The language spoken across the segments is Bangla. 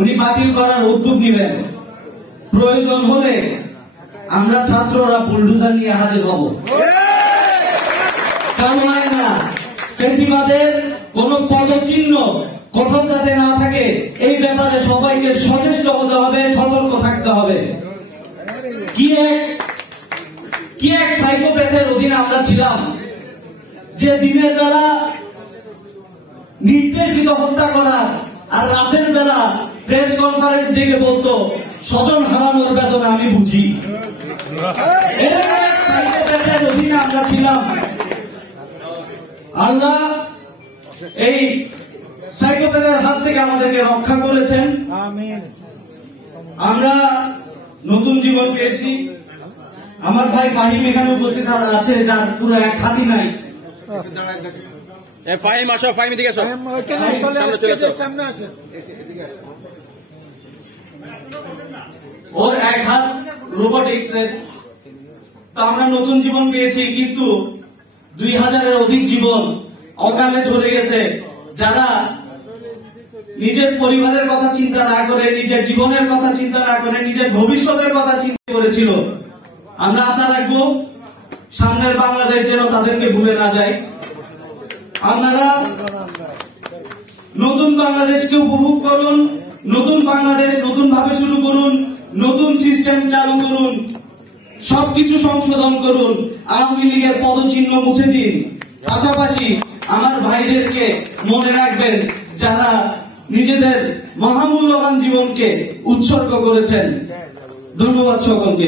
উনি বাতিল করার উদ্যোগ নেবেন। প্রয়োজন হলে আমরা ছাত্ররা বুলডোজার নিয়ে হাজির হব। না ফেসিবাদের কোন পদচিহ্ন কোথাও যাতে না থাকে এই ব্যাপারে সবাইকে সচেষ্ট হতে হবে, সতর্ক থাকতে হবে। কি এক সাইকোপ্যাথের অধীনে আমরা ছিলাম যে দিনের বেলা নির্দেশিত হত্যা করার আর রাতের বেলা প্রেস কনফারেন্স ডেকে বলতো স্বজন হারানোর বেদনা আমি বুঝি। সাইকোপ্যাথের অধীনে আমরা ছিলাম। আল্লাহ এই সাইকোপ্যাথের হাত থেকে আমাদেরকে রক্ষা করেছেন। আমরা নতুন জীবন পেয়েছি। আমার ভাই ফাহিম এখানে উপস্থিত আছে, যার পুরো এক হাতি নাই। ওর এক হাত রোবোটিক্স এর। তো আমরা নতুন জীবন পেয়েছি, কিন্তু 2000-এর অধিক জীবন অকালে চলে গেছে। যারা নিজের পরিবারের কথা চিন্তা না করে, নিজের জীবনের কথা চিন্তা না করে, নিজের ভবিষ্যতের কথা চিন্তা করেছিল, আমরা আশা রাখবো সামনের বাংলাদেশ যেন তাদেরকে ভুলে না যায়। আপনারা নতুন বাংলাদেশকে উপভোগ করুন, নতুন বাংলাদেশ নতুন ভাবে শুরু করুন, নতুন সিস্টেম চালু করুন, সবকিছু সংশোধন করুন, আওয়ামী লীগের পদচিহ্ন মুছে দিন। পাশাপাশি আমার ভাইদেরকে মনে রাখবেন যারা নিজেদের মহামূল্যবান জীবনকে উৎসর্গ করেছেন। ধন্যবাদ সকলকে।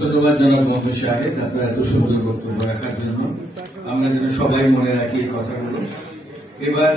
ধন্যবাদ জনাব মোহাম্মদ শাহেদ, আপনার এত সুন্দর বক্তব্য রাখার জন্য। আমরা যেন সবাই মনে রাখি এই কথাগুলো। এবার